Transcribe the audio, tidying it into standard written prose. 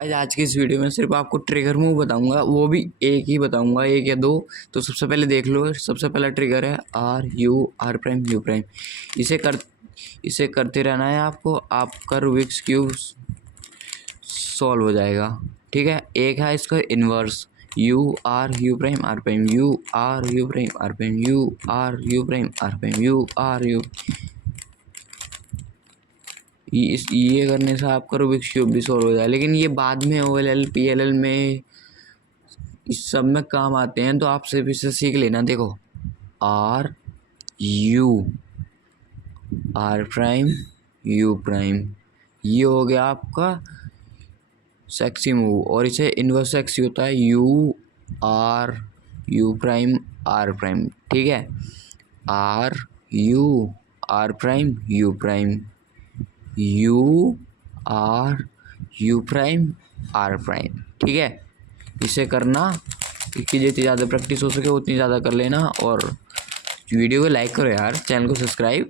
आज की इस वीडियो में सिर्फ आपको ट्रिगर मूव बताऊंगा, वो भी एक ही बताऊंगा, एक या दो। तो सबसे पहले देख लो, सबसे पहला ट्रिगर है आर प्राइम यू प्राइम। इसे करते रहना है आपको, आपका रूबिक्स क्यूब सॉल्व हो जाएगा। ठीक है। एक है इसका inverse, U prime R prime, U prime R prime, U prime R prime, U. ये करने से आपका रूबिक्स क्यूब भी सॉल्व हो जाए, लेकिन ये बाद में OLL PLL में इस सब में काम आते हैं, तो आप सिर्फ इसे सीख लेना। देखो, आर प्राइम यू प्राइम, ये हो गया आपका सेक्सी मूव। और इसे इनवर्स सेक्सी होता है यू प्राइम आर प्राइम। ठीक है, R prime U prime, U prime R prime. ठीक है, इसे करना कि जितनी ज़्यादा प्रैक्टिस हो सके उतनी ज़्यादा कर लेना। और वीडियो को लाइक करो यार, चैनल को सब्सक्राइब